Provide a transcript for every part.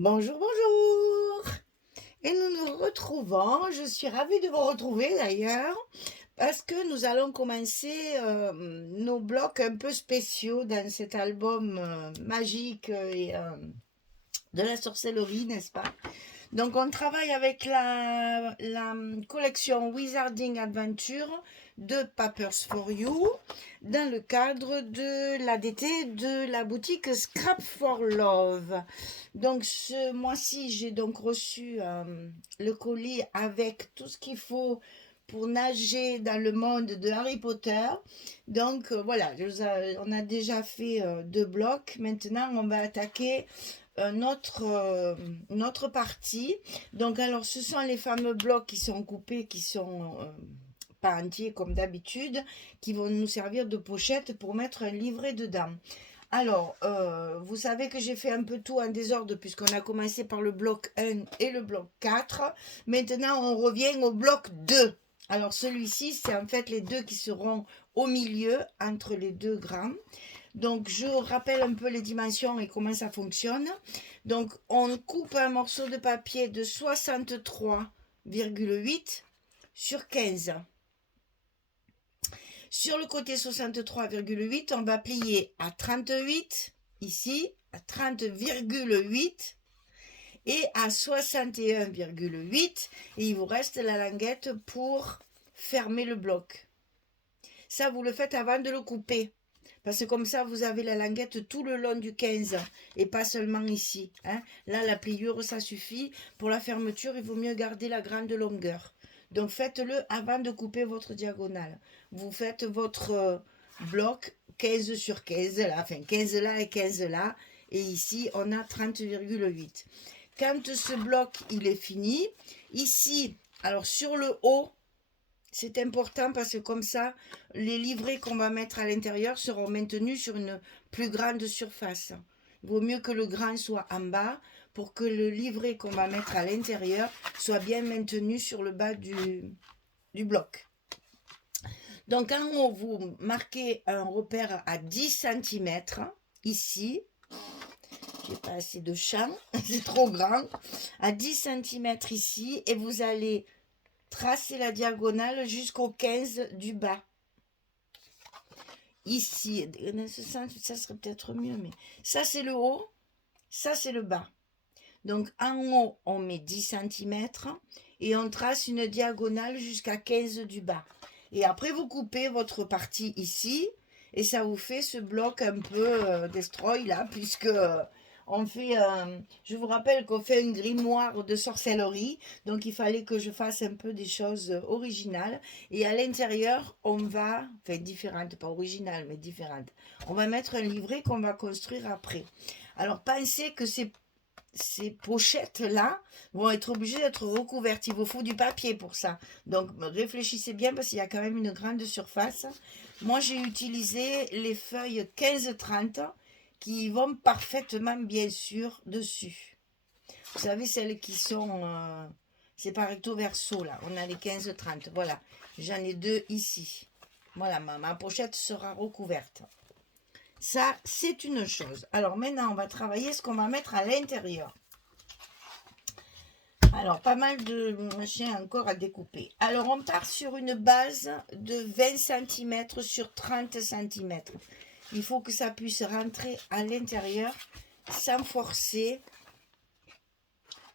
Bonjour, bonjour. Et nous nous retrouvons. Je suis ravie de vous retrouver d'ailleurs parce que nous allons commencer nos blocs un peu spéciaux dans cet album magique de la sorcellerie, n'est-ce pas? Donc on travaille avec la collection Wizarding Adventure de Papers for You dans le cadre de l'ADT de la boutique Scrap for Love. Donc ce mois-ci, j'ai donc reçu le colis avec tout ce qu'il faut pour nager dans le monde de Harry Potter. Donc voilà, on a déjà fait deux blocs. Maintenant, on va attaquer notre partie. Donc alors, ce sont les fameux blocs qui sont coupés, qui sont pas entiers comme d'habitude, qui vont nous servir de pochette pour mettre un livret dedans. Alors, vous savez que j'ai fait un peu tout en désordre puisqu'on a commencé par le bloc 1 et le bloc 4. Maintenant, on revient au bloc 2. Alors, celui-ci, c'est en fait les deux qui seront au milieu entre les deux grands. Donc, je rappelle un peu les dimensions et comment ça fonctionne. Donc, on coupe un morceau de papier de 63,8 sur 15. Sur le côté 63,8, on va plier à 38, ici, à 30,8 et à 61,8. Et il vous reste la languette pour fermer le bloc. Ça, vous le faites avant de le couper. Parce que comme ça, vous avez la languette tout le long du 15 et pas seulement ici. Hein. Là, la pliure, ça suffit. Pour la fermeture, il vaut mieux garder la grande longueur. Donc, faites-le avant de couper votre diagonale. Vous faites votre bloc 15 sur 15, là, enfin 15 là et 15 là. Et ici, on a 30,8. Quand ce bloc, il est fini, ici, alors sur le haut, c'est important parce que comme ça, les livrets qu'on va mettre à l'intérieur seront maintenus sur une plus grande surface. Il vaut mieux que le grand soit en bas pour que le livret qu'on va mettre à l'intérieur soit bien maintenu sur le bas du bloc. Donc en haut, vous marquez un repère à 10 cm, ici. J'ai pas assez de champ, c'est trop grand. À 10 cm ici, et vous allez tracer la diagonale jusqu'au 15 du bas. Ici, dans ce sens, ça serait peut-être mieux, mais ça c'est le haut, ça c'est le bas. Donc en haut, on met 10 cm et on trace une diagonale jusqu'à 15 du bas. Et après, vous coupez votre partie ici et ça vous fait ce bloc un peu destroy là, puisque on fait, je vous rappelle qu'on fait un grimoire de sorcellerie, donc il fallait que je fasse un peu des choses originales. Et à l'intérieur, on va, enfin différentes, pas originales, mais différentes. On va mettre un livret qu'on va construire après. Alors pensez que ces pochettes-là vont être obligées d'être recouvertes. Il vous faut du papier pour ça. Donc réfléchissez bien parce qu'il y a quand même une grande surface. Moi, j'ai utilisé les feuilles 15-30 qui vont parfaitement, bien sûr, dessus. Vous savez, celles qui sont... c'est par recto verso, là. On a les 15-30. Voilà. J'en ai deux ici. Voilà, ma pochette sera recouverte. Ça, c'est une chose. Alors maintenant, on va travailler ce qu'on va mettre à l'intérieur. Alors, pas mal de machins encore à découper. Alors, on part sur une base de 20 cm sur 30 cm. Il faut que ça puisse rentrer à l'intérieur sans forcer.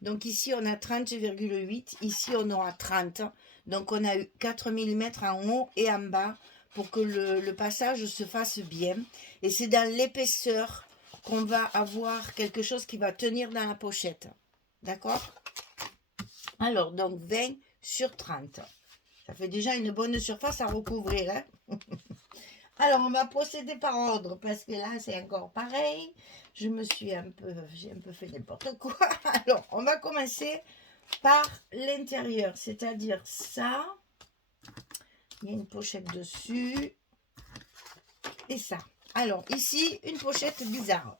Donc ici, on a 30,8. Ici, on aura 30. Donc, on a eu 4 mm en haut et en bas pour que le passage se fasse bien. Et c'est dans l'épaisseur qu'on va avoir quelque chose qui va tenir dans la pochette. D'accord? Alors, donc 20 sur 30. Ça fait déjà une bonne surface à recouvrir. Hein. Alors, on va procéder par ordre parce que là, c'est encore pareil. J'ai un peu fait n'importe quoi. Alors, on va commencer par l'intérieur, c'est-à-dire ça. Il y a une pochette dessus. Et ça. Alors, ici, une pochette bizarre.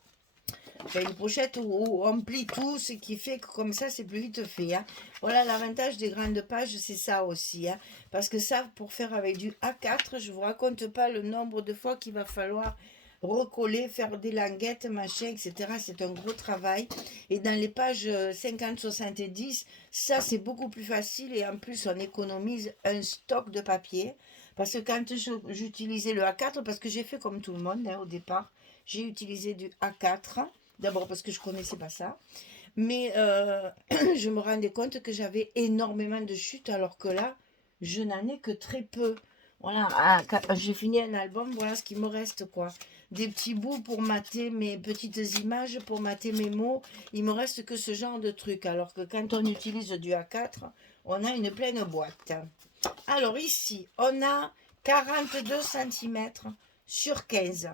Enfin, une pochette où on plie tout, ce qui fait que comme ça, c'est plus vite fait. Hein. Voilà, l'avantage des grandes pages, c'est ça aussi. Hein. Parce que ça, pour faire avec du A4, je ne vous raconte pas le nombre de fois qu'il va falloir recoller, faire des languettes, machin, etc. C'est un gros travail. Et dans les pages 50-70, ça c'est beaucoup plus facile et en plus on économise un stock de papier. Parce que quand j'utilisais le A4, parce que j'ai fait comme tout le monde au départ, j'ai utilisé du A4. D'abord parce que je connaissais pas ça. Mais je me rendais compte que j'avais énormément de chutes alors que là, je n'en ai que très peu. Voilà, quand j'ai fini un album, voilà ce qui me reste quoi. Des petits bouts pour mater mes petites images, pour mater mes mots. Il me reste que ce genre de truc. Alors que quand on utilise du A4, on a une pleine boîte. Alors ici, on a 42 cm sur 15.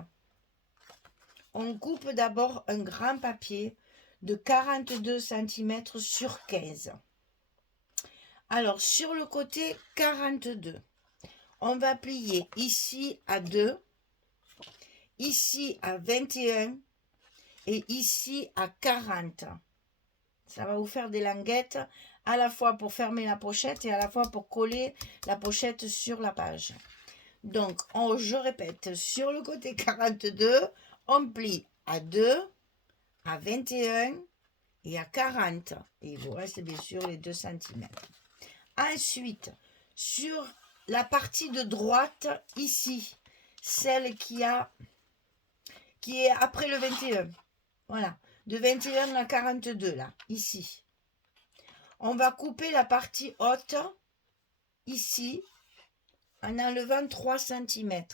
On coupe d'abord un grand papier de 42 cm sur 15. Alors, sur le côté 42, on va plier ici à 2, ici à 21 et ici à 40. Ça va vous faire des languettes à la fois pour fermer la pochette et à la fois pour coller la pochette sur la page. Donc, je répète, sur le côté 42, on plie à 2, à 21 et à 40. Et il vous reste bien sûr les 2 cm. Ensuite, sur la partie de droite, ici, celle qui est après le 21. Voilà, de 21 à 42 là, ici. On va couper la partie haute, ici, en enlevant 3 cm.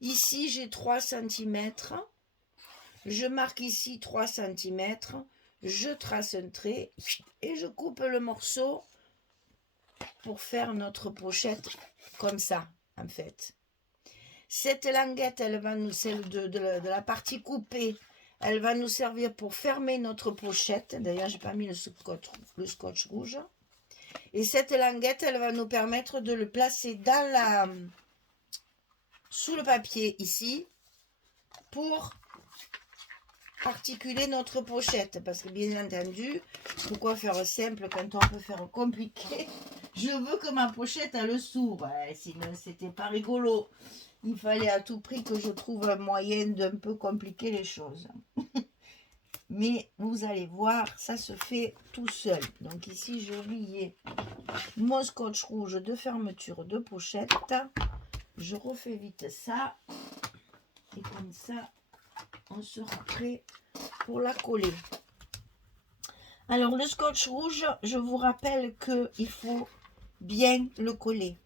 Ici, j'ai 3 cm. Je marque ici 3 cm. Je trace un trait et je coupe le morceau pour faire notre pochette comme ça, en fait. Cette languette, elle va nous, celle de la partie coupée, elle va nous servir pour fermer notre pochette. D'ailleurs, j'ai pas mis le scotch rouge. Et cette languette, elle va nous permettre de le placer sous le papier ici pour articuler notre pochette. Parce que bien entendu, pourquoi faire simple quand on peut faire compliqué? Je veux que ma pochette elle s'ouvre, sinon c'était pas rigolo. Il fallait à tout prix que je trouve un moyen d'un peu compliquer les choses. Mais vous allez voir, ça se fait tout seul. Donc ici, j'ai oublié mon scotch rouge de fermeture de pochette. Je refais vite ça. Et comme ça, on sera prêt pour la coller. Alors, le scotch rouge, je vous rappelle qu'il faut bien le coller.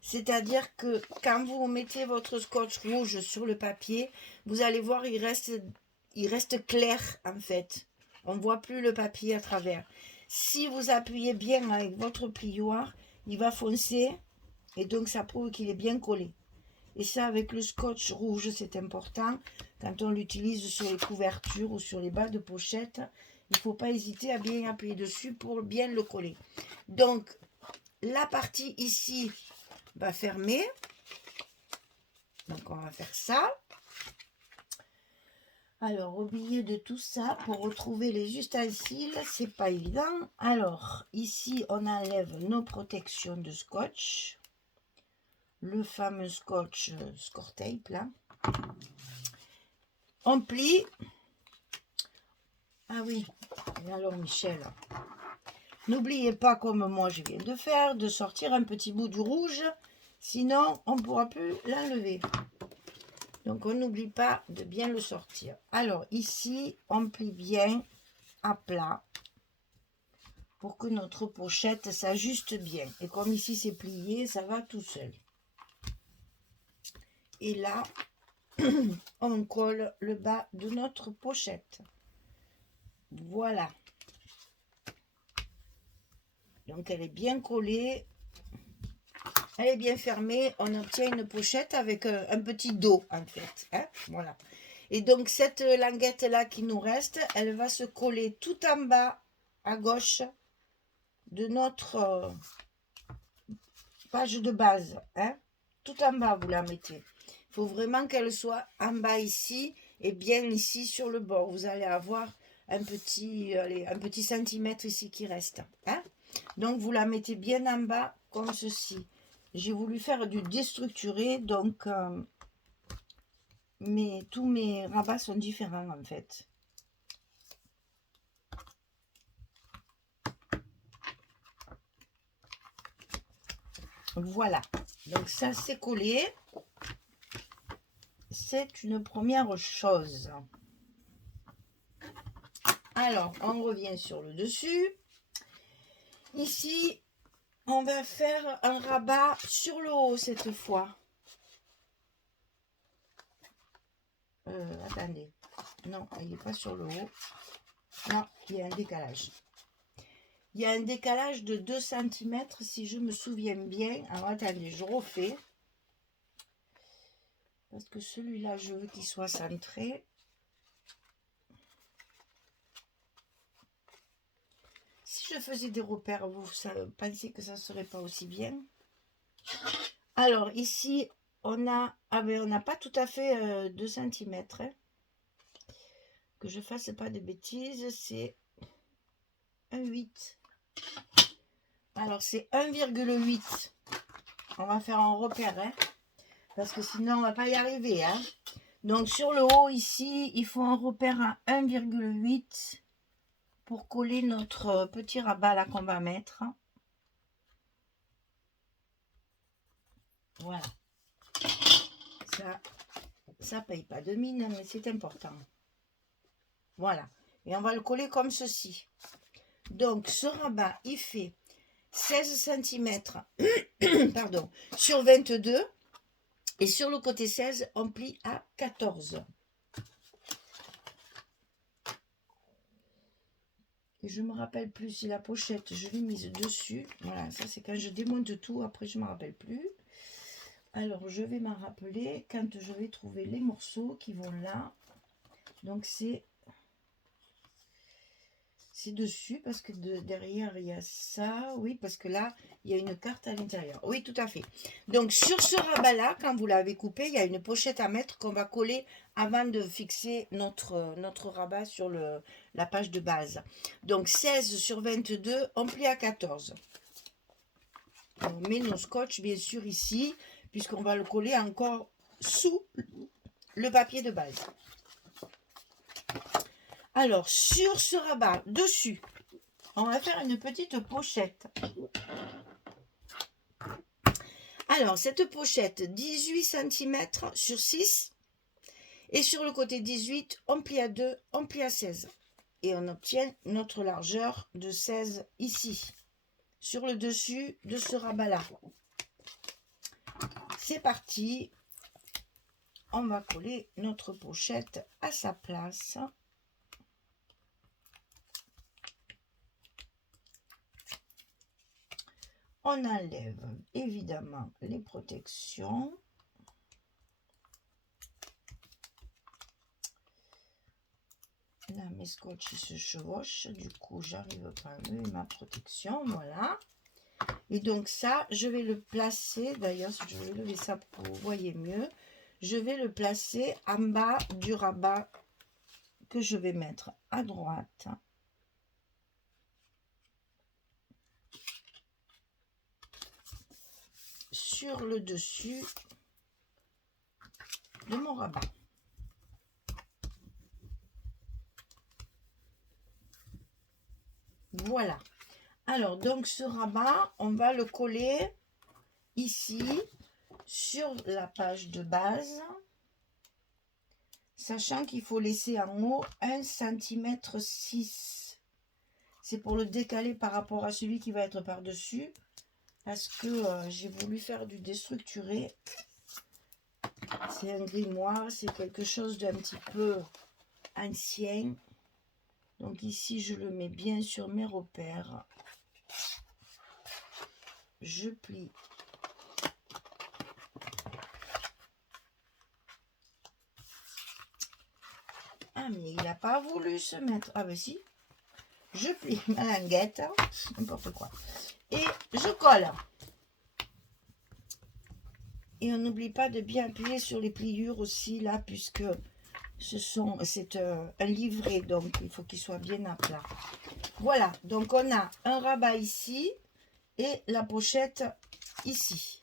C'est-à-dire que quand vous mettez votre scotch rouge sur le papier, vous allez voir, il reste clair en fait. On ne voit plus le papier à travers. Si vous appuyez bien avec votre plioir, il va foncer et donc ça prouve qu'il est bien collé. Et ça, avec le scotch rouge, c'est important. Quand on l'utilise sur les couvertures ou sur les bas de pochette, il ne faut pas hésiter à bien appuyer dessus pour bien le coller. Donc, la partie ici va fermer. Donc, on va faire ça. Alors, au milieu de tout ça, pour retrouver les ustensiles, c'est pas évident. Alors, ici, on enlève nos protections de scotch. Le fameux scotch score tape, là. On plie. Ah oui, et alors Michel, n'oubliez pas, comme moi je viens de faire, de sortir un petit bout du rouge, sinon on ne pourra plus l'enlever. Donc on n'oublie pas de bien le sortir. Alors ici, on plie bien à plat pour que notre pochette s'ajuste bien. Et comme ici c'est plié, ça va tout seul. Et là, on colle le bas de notre pochette. Voilà. Donc elle est bien collée. Elle est bien fermée. On obtient une pochette avec un petit dos en fait. Hein, voilà. Et donc cette languette là qui nous reste, elle va se coller tout en bas à gauche de notre page de base. Hein. Tout en bas vous la mettez. Il faut vraiment qu'elle soit en bas ici et bien ici sur le bord. Vous allez avoir un petit centimètre ici qui reste. Hein. Donc vous la mettez bien en bas comme ceci. J'ai voulu faire du déstructuré, donc mais tous mes rabats sont différents en fait. Voilà, donc ça c'est collé. C'est une première chose. Alors, on revient sur le dessus. Ici, on va faire un rabat sur le haut cette fois. Attendez. Non, il n'est pas sur le haut. Non, il y a un décalage. Il y a un décalage de 2 cm si je me souviens bien. Alors, attendez, je refais. Parce que celui-là, je veux qu'il soit centré. Si je faisais des repères, vous pensez que ça ne serait pas aussi bien? Alors, ici, on a... Ah ben, on n'a pas tout à fait 2 cm. Hein. Que je fasse pas de bêtises, c'est 1,8. Alors, c'est 1,8. On va faire un repère, hein, parce que sinon, on va pas y arriver. Hein. Donc, sur le haut, ici, il faut un repère à 1,8 pour coller notre petit rabat là qu'on va mettre. Voilà. Ça paye pas de mine, mais c'est important. Voilà. Et on va le coller comme ceci. Donc, ce rabat, il fait 16 cm pardon, sur 22. Et sur le côté 16, on plie à 14. Et je ne me rappelle plus si la pochette, je l'ai mise dessus. Voilà, ça c'est quand je démonte tout. Après, je ne me rappelle plus. Alors, je vais m'en rappeler quand je vais trouver les morceaux qui vont là. Donc, c'est dessus parce que derrière, il y a ça. Oui, parce que là, il y a une carte à l'intérieur. Oui, tout à fait. Donc, sur ce rabat-là, quand vous l'avez coupé, il y a une pochette à mettre qu'on va coller avant de fixer notre rabat sur la page de base. Donc, 16 sur 22, on plie à 14. On met nos scotch, bien sûr, ici, puisqu'on va le coller encore sous le papier de base. Alors, sur ce rabat, dessus, on va faire une petite pochette. Alors, cette pochette, 18 cm sur 6. Et sur le côté 18, on plie à 2, on plie à 16. Et on obtient notre largeur de 16 ici, sur le dessus de ce rabat-là. C'est parti. On va coller notre pochette à sa place. On enlève évidemment les protections. Là, mes scotch ils se chevauchent. Du coup, j'arrive pas à enlever ma protection. Voilà. Et donc ça, je vais le placer. D'ailleurs, si je vais lever ça pour que vous voyez mieux. Je vais le placer en bas du rabat que je vais mettre à droite. Sur le dessus de mon rabat. Voilà. Alors, donc ce rabat, on va le coller ici sur la page de base, sachant qu'il faut laisser en haut 1,6 cm. C'est pour le décaler par rapport à celui qui va être par-dessus, parce que j'ai voulu faire du déstructuré. C'est un grimoire, c'est quelque chose d'un petit peu ancien. Donc ici, je le mets bien sur mes repères. Je plie. Ah, mais il n'a pas voulu se mettre. Ah, ben si. Je plie ma languette. N'importe quoi. Et je colle. Et on n'oublie pas de bien appuyer sur les pliures aussi, là, puisque c'est un livret, donc il faut qu'il soit bien à plat. Voilà, donc on a un rabat ici et la pochette ici.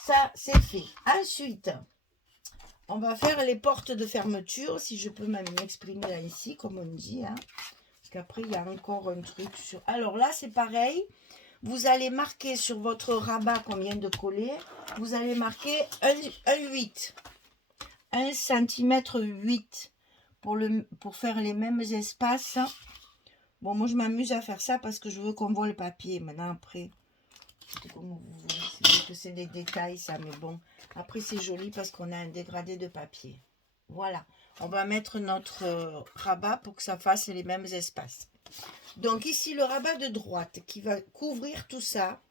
Ça, c'est fait. Ensuite, on va faire les portes de fermeture, si je peux même m'exprimer là ici, comme on dit. Hein. Parce qu'après, il y a encore un truc sur... Alors là, c'est pareil. Vous allez marquer sur votre rabat qu'on vient de coller, vous allez marquer un 8. 1 cm 8 pour faire les mêmes espaces. Bon, moi, je m'amuse à faire ça parce que je veux qu'on voit le papier. Maintenant, après, comme vous voulez, c'est vrai que c'est des détails, ça, mais bon. Après, c'est joli parce qu'on a un dégradé de papier. Voilà. On va mettre notre rabat pour que ça fasse les mêmes espaces. Donc, ici, le rabat de droite qui va couvrir tout ça.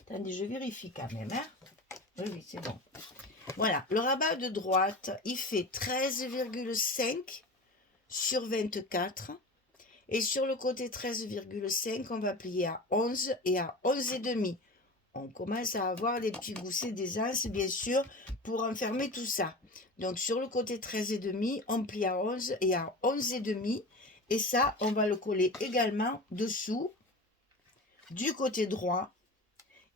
Attendez, je vérifie quand même. Hein. Oui, c'est bon. Voilà. Le rabat de droite, il fait 13,5 sur 24. Et sur le côté 13,5, on va plier à 11 et à 11,5. On commence à avoir des petits goussets des anses, bien sûr, pour enfermer tout ça. Donc, sur le côté 13,5, on plie à 11 et à 11,5. Et ça, on va le coller également dessous, du côté droit,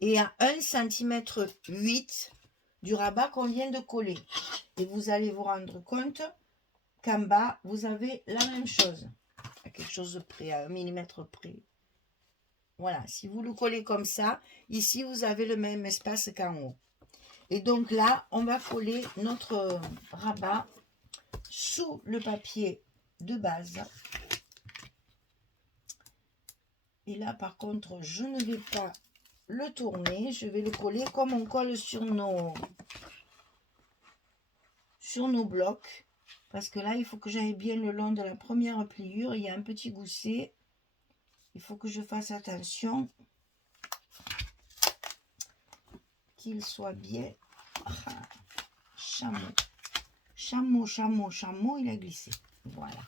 et à 1 cm 8 du rabat qu'on vient de coller. Et vous allez vous rendre compte qu'en bas, vous avez la même chose. À quelque chose près, à 1 mm près. Voilà, si vous le collez comme ça, ici, vous avez le même espace qu'en haut. Et donc là, on va coller notre rabat sous le papier de base. Et là, par contre, je ne vais pas le tourner. Je vais le coller comme on colle sur nos blocs. Parce que là, il faut que j'aille bien le long de la première pliure. Il y a un petit gousset. Il faut que je fasse attention qu'il soit bien... Chameau, il a glissé. Voilà.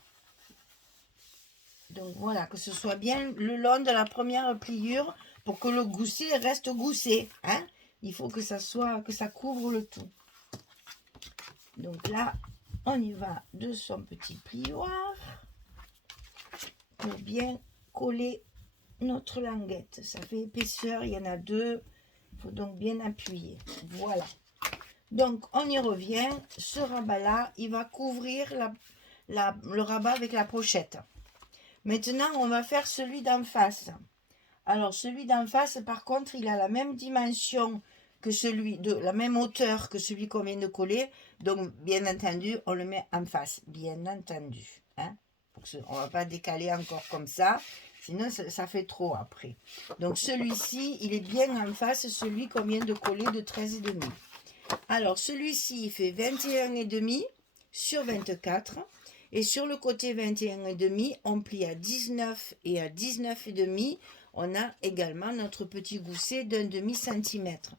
Donc voilà, que ce soit bien le long de la première pliure pour que le gousset reste goussé. Hein? Il faut que ça couvre le tout. Donc là, on y va de son petit plioir pour bien coller notre languette. Ça fait épaisseur, il y en a 2. Il faut donc bien appuyer. Voilà. Donc, on y revient. Ce rabat-là, il va couvrir le rabat avec la pochette. Maintenant, on va faire celui d'en face. Alors, celui d'en face, par contre, il a la même dimension que celui de la même hauteur que celui qu'on vient de coller. Donc, bien entendu, on le met en face. Bien entendu. Hein? On ne va pas décaler encore comme ça. Sinon, ça fait trop après. Donc, celui-ci, il est bien en face, celui qu'on vient de coller de 13,5. Alors, celui-ci, il fait 21,5 sur 24. Et sur le côté 21,5, on plie à 19 et à 19,5. On a également notre petit gousset d'un demi-centimètre.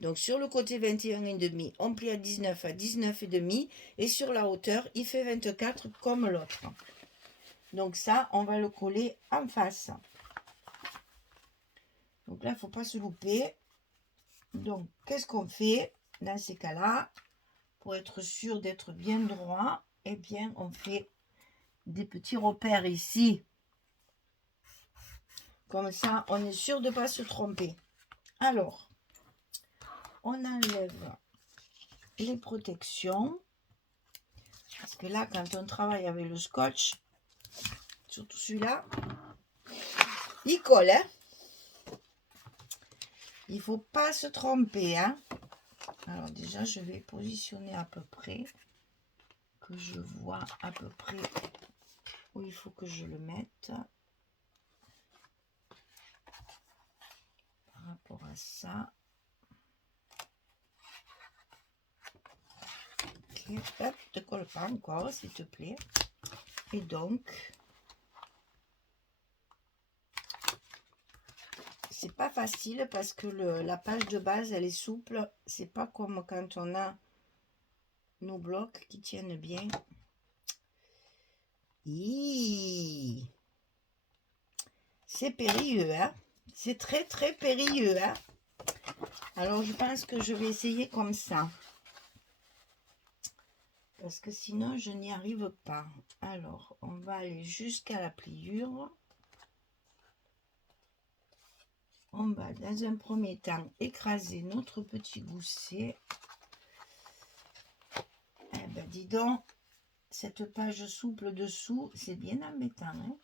Donc, sur le côté 21,5, on plie à 19,5. Et sur la hauteur, il fait 24 comme l'autre. Donc, ça, on va le coller en face. Donc là, il ne faut pas se louper. Donc, qu'est-ce qu'on fait dans ces cas-là? Pour être sûr d'être bien droit, eh bien, on fait des petits repères ici. Comme ça, on est sûr de ne pas se tromper. Alors, on enlève les protections. Parce que là, quand on travaille avec le scotch, surtout celui-là, il colle. Hein? Il ne faut pas se tromper. Hein? Alors déjà, je vais positionner à peu près. Que je vois à peu près où il faut que je le mette. Par rapport à ça. Ok, hop, ne te colle pas encore, s'il te plaît. Et donc, c'est pas facile parce que la page de base, elle est souple. C'est pas comme quand on a nos blocs qui tiennent bien. C'est périlleux, hein? C'est très, très périlleux, hein? Alors, je pense que je vais essayer comme ça. Parce que sinon, je n'y arrive pas. Alors, on va aller jusqu'à la pliure. On va, dans un premier temps, écraser notre petit gousset. ben dis donc, cette page souple dessous, c'est bien embêtant. Hein,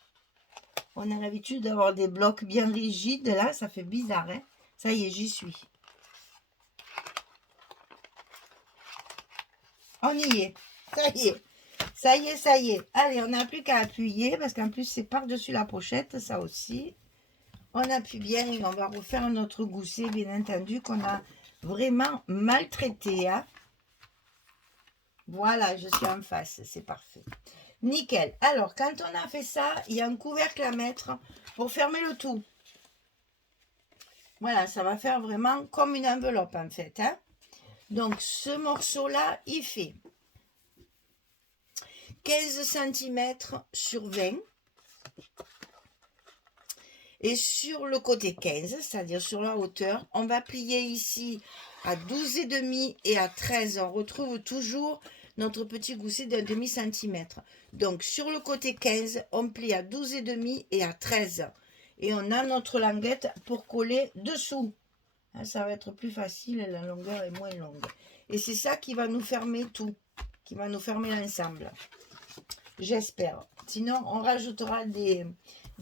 on a l'habitude d'avoir des blocs bien rigides. Là, ça fait bizarre. Hein, ça y est, j'y suis. On y est. Ça y est. Ça y est, ça y est. Allez, on n'a plus qu'à appuyer parce qu'en plus, c'est par-dessus la pochette, ça aussi. On appuie bien et on va refaire notre gousset, bien entendu, qu'on a vraiment maltraité. Hein. Voilà, je suis en face, c'est parfait. Nickel. Alors, quand on a fait ça, il y a un couvercle à mettre pour fermer le tout. Voilà, ça va faire vraiment comme une enveloppe en fait. Hein. Donc, ce morceau-là, il fait 15 cm sur 20. Et sur le côté 15, c'est-à-dire sur la hauteur, on va plier ici à 12,5 et à 13. On retrouve toujours notre petit gousset d'un demi-centimètre. Donc, sur le côté 15, on plie à 12,5 et à 13. Et on a notre languette pour coller dessous. Ça va être plus facile, la longueur est moins longue. Et c'est ça qui va nous fermer tout, qui va nous fermer l'ensemble. J'espère. Sinon, on rajoutera des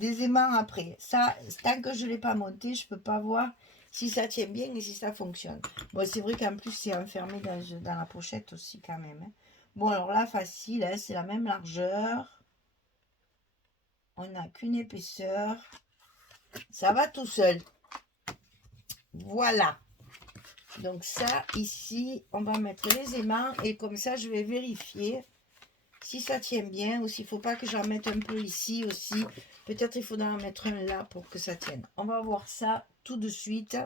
aimants après. Ça, tant que je ne l'ai pas monté, je ne peux pas voir si ça tient bien et si ça fonctionne. Bon, c'est vrai qu'en plus, c'est enfermé dans la pochette aussi quand même. Hein. Bon, alors là, facile, hein, c'est la même largeur. On n'a qu'une épaisseur. Ça va tout seul. Voilà. Donc ça, ici, on va mettre les aimants et comme ça, je vais vérifier si ça tient bien ou s'il ne faut pas que j'en mette un peu ici aussi. Peut-être il faudra en mettre un là pour que ça tienne. On va voir ça tout de suite.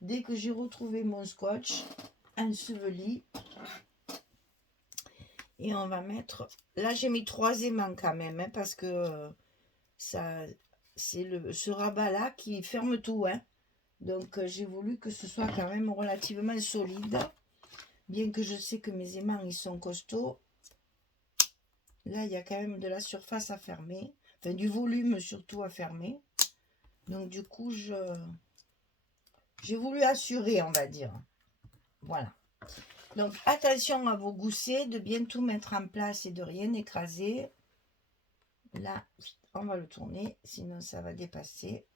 Dès que j'ai retrouvé mon scotch enseveli. Et on va mettre... Là, j'ai mis 3 aimants quand même. Hein, parce que ça, c'est ce rabat-là qui ferme tout. Hein. Donc, j'ai voulu que ce soit quand même relativement solide. Bien que je sais que mes aimants, ils sont costauds. Là, il y a quand même de la surface à fermer. Enfin, du volume surtout à fermer. Donc, du coup, j'ai voulu assurer, on va dire. Voilà. Donc, attention à vos goussets, de bien tout mettre en place et de rien écraser. Là, on va le tourner, sinon ça va dépasser.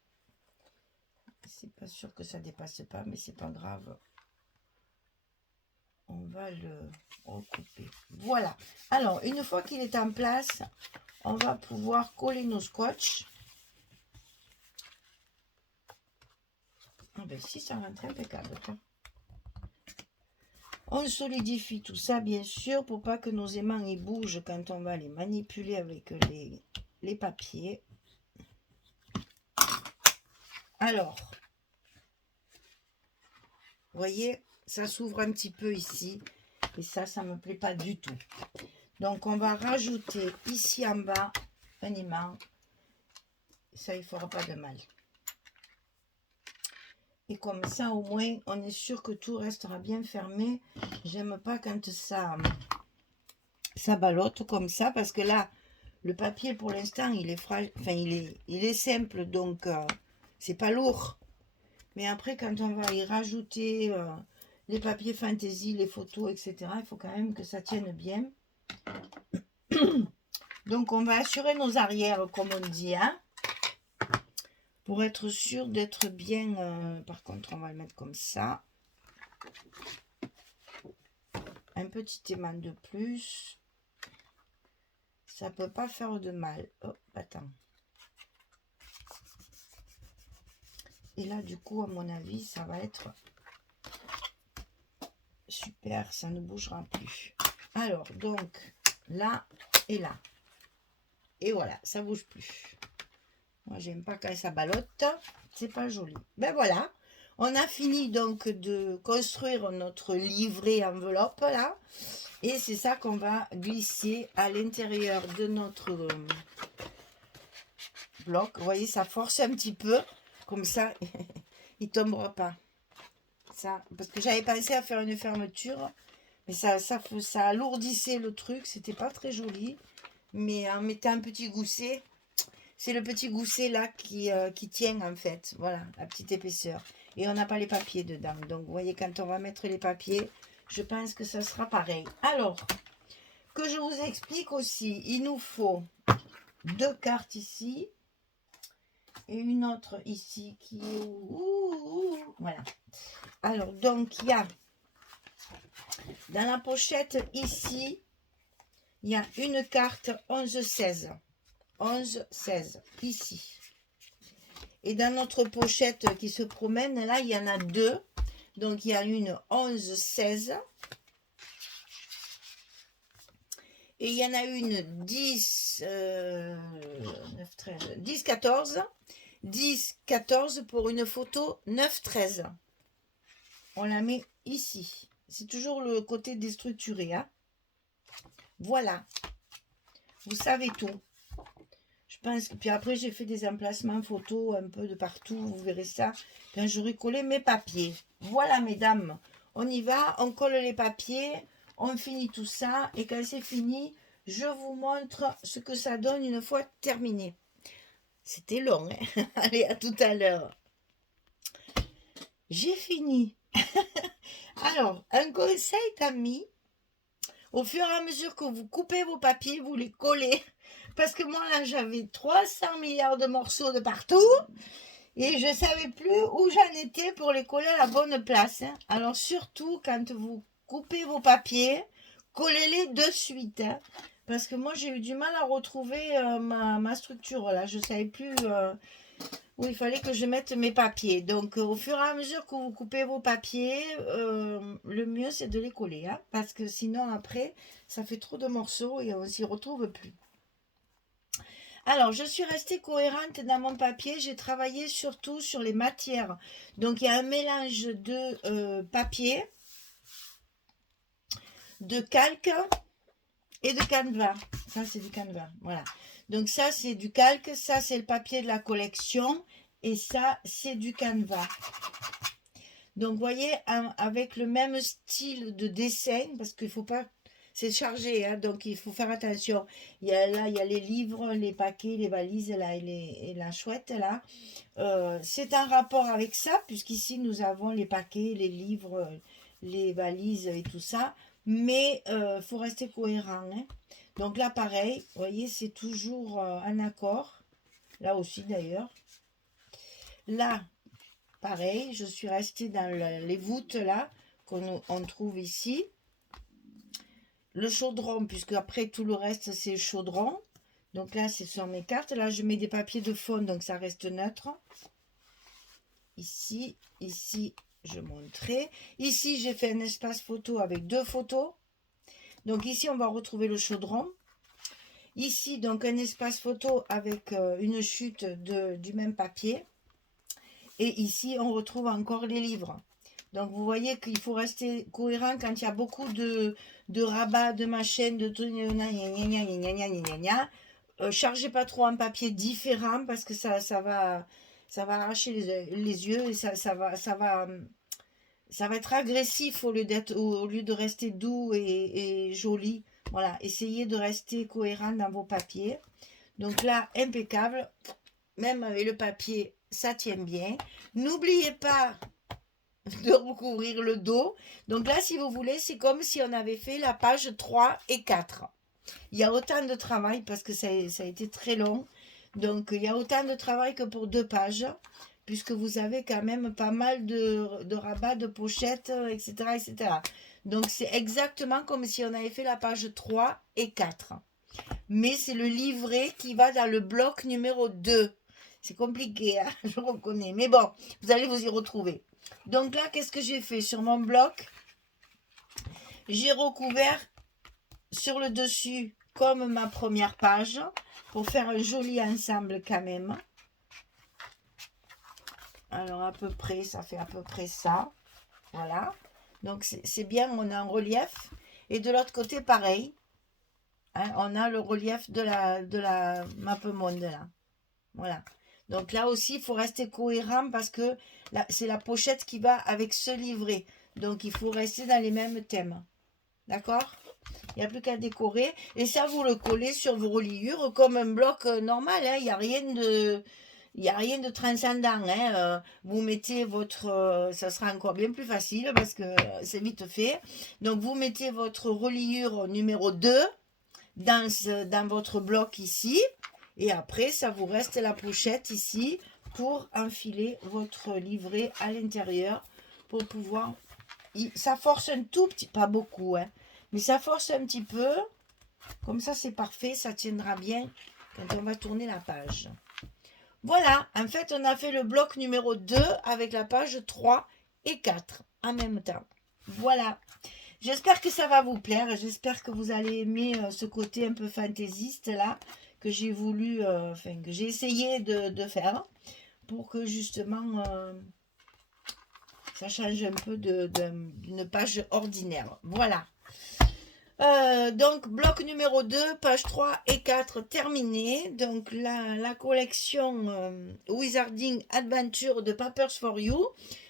C'est pas sûr que ça dépasse pas, mais c'est pas grave. On va le recouper. Voilà. Alors, une fois qu'il est en place, on va pouvoir coller nos scotch. Ah ben si, ça rentre impeccable. On solidifie tout ça, bien sûr, pour pas que nos aimants ils bougent quand on va les manipuler avec les papiers. Alors, vous voyez, ça s'ouvre un petit peu ici. Et ça me plaît pas du tout. Donc, on va rajouter ici en bas un aimant. Ça, il ne fera pas de mal. Et comme ça, au moins, on est sûr que tout restera bien fermé. J'aime pas quand ça ballotte comme ça. Parce que là, le papier, pour l'instant, il est fragile. Enfin, il est simple. Donc, c'est pas lourd. Mais après, quand on va y rajouter les papiers fantaisie, les photos, etc., il faut quand même que ça tienne bien. Donc, on va assurer nos arrières, comme on dit, hein, pour être sûr d'être bien. Par contre, on va le mettre comme ça. Un petit aimant de plus. Ça peut pas faire de mal. Oh, attends. Et là, du coup, à mon avis, ça va être super. Ça ne bougera plus. Alors, donc, là et là. Et voilà, ça bouge plus. Moi, j'aime pas quand ça ballotte. C'est pas joli. Ben voilà. On a fini donc de construire notre livret enveloppe là. Et c'est ça qu'on va glisser à l'intérieur de notre bloc. Vous voyez, ça force un petit peu. Comme ça, il ne tombera pas. Ça, parce que j'avais pensé à faire une fermeture. Mais ça alourdissait le truc. C'était pas très joli. Mais en mettant un petit gousset, c'est le petit gousset là qui tient en fait. Voilà, la petite épaisseur. Et on n'a pas les papiers dedans. Donc, vous voyez, quand on va mettre les papiers, je pense que ça sera pareil. Alors, que je vous explique aussi. Il nous faut 2 cartes ici et une autre ici qui est voilà. Alors, donc, il y a dans la pochette ici, il y a une carte 11-16. 11-16 ici. Et dans notre pochette qui se promène, là, il y en a 2. Donc, il y a une 11-16. Et il y en a une 10-14. 10-14 pour une photo 9-13. On la met ici. C'est toujours le côté déstructuré. Hein. Voilà. Vous savez tout. Je pense que... Puis après, j'ai fait des emplacements photos un peu de partout. Vous verrez ça quand j'aurai collé mes papiers. Voilà, mesdames. On y va. On colle les papiers. On finit tout ça. Et quand c'est fini, je vous montre ce que ça donne une fois terminé. C'était long. Hein. Allez, à tout à l'heure. J'ai fini. Alors, un conseil, Camille. Au fur et à mesure que vous coupez vos papiers, vous les collez. Parce que moi, là, j'avais 300 milliards de morceaux de partout. Et je ne savais plus où j'en étais pour les coller à la bonne place. Hein. Alors, surtout, quand vous coupez vos papiers, collez-les de suite. Hein. Parce que moi, j'ai eu du mal à retrouver ma structure. Là, je ne savais plus où il fallait que je mette mes papiers. Donc, au fur et à mesure que vous coupez vos papiers, le mieux, c'est de les coller. Hein, parce que sinon, après, ça fait trop de morceaux et on ne s'y retrouve plus. Alors, je suis restée cohérente dans mon papier. J'ai travaillé surtout sur les matières. Donc, il y a un mélange de papier, de calque et de canevas. Ça, c'est du canevas. Voilà. Donc, ça, c'est du calque. Ça, c'est le papier de la collection. Et ça, c'est du canevas. Donc, vous voyez, avec le même style de dessin, parce qu'il ne faut pas... C'est chargé, hein, donc il faut faire attention. Là, il y a les livres, les paquets, les valises, là, et la chouette, là. C'est un rapport avec ça, puisqu'ici, nous avons les paquets, les livres, les valises et tout ça. Mais il faut rester cohérent. Hein. Donc là, pareil, vous voyez, c'est toujours un accord. Là aussi, d'ailleurs. Là, pareil, je suis restée dans les voûtes, là, qu'on trouve ici. Le chaudron, puisque après tout le reste c'est chaudron. Donc là ce sont mes cartes. Là je mets des papiers de fond, donc ça reste neutre. Ici, je montrais. Ici j'ai fait un espace photo avec 2 photos. Donc ici on va retrouver le chaudron. Ici donc un espace photo avec une chute du même papier. Et ici on retrouve encore les livres. Donc, vous voyez qu'il faut rester cohérent quand il y a beaucoup de rabats, de machines, de tout. Chargez pas trop un papier différent parce que ça va arracher les yeux et ça va être agressif au lieu de rester doux et joli. Voilà, essayez de rester cohérent dans vos papiers. Donc là, impeccable. Même avec le papier, ça tient bien. N'oubliez pas de recouvrir le dos. Donc là, si vous voulez, c'est comme si on avait fait la page 3 et 4. Il y a autant de travail parce que ça a été très long. Donc, il y a autant de travail que pour 2 pages, puisque vous avez quand même pas mal de rabats, de pochettes, etc., etc. Donc, c'est exactement comme si on avait fait la page 3 et 4. Mais c'est le livret qui va dans le bloc numéro 2. C'est compliqué, hein, je reconnais. Mais bon, vous allez vous y retrouver. Donc là, qu'est-ce que j'ai fait sur mon bloc? J'ai recouvert sur le dessus comme ma première page pour faire un joli ensemble quand même. Alors à peu près, ça fait à peu près ça. Voilà. Donc c'est bien, on a un relief. Et de l'autre côté, pareil. Hein, on a le relief de la mappemonde là. Voilà. Donc là aussi, il faut rester cohérent parce que c'est la pochette qui va avec ce livret. Donc il faut rester dans les mêmes thèmes. D'accord? Il n'y a plus qu'à décorer. Et ça, vous le collez sur vos reliures comme un bloc normal. Hein. Il n'y a rien de transcendant. Hein. Vous mettez votre... ça sera encore bien plus facile parce que c'est vite fait. Donc vous mettez votre reliure numéro 2. dans votre bloc ici. Et après, ça vous reste la pochette ici pour enfiler votre livret à l'intérieur pour pouvoir... Ça force un tout petit, pas beaucoup, hein, mais ça force un petit peu. Comme ça, c'est parfait, ça tiendra bien quand on va tourner la page. Voilà, en fait, on a fait le bloc numéro 2 avec la page 3 et 4 en même temps. Voilà. J'espère que ça va vous plaire. J'espère que vous allez aimer ce côté un peu fantaisiste là que j'ai voulu, que j'ai essayé de faire pour que justement ça change un peu d'une page ordinaire. Voilà. Donc, bloc numéro 2, page 3 et 4 terminé. Donc, la collection Wizarding Adventure de Papers for You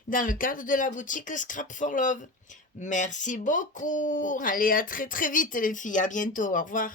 dans le cadre de la boutique Scrap for Love. Merci beaucoup. Allez, à très très vite les filles. À bientôt. Au revoir.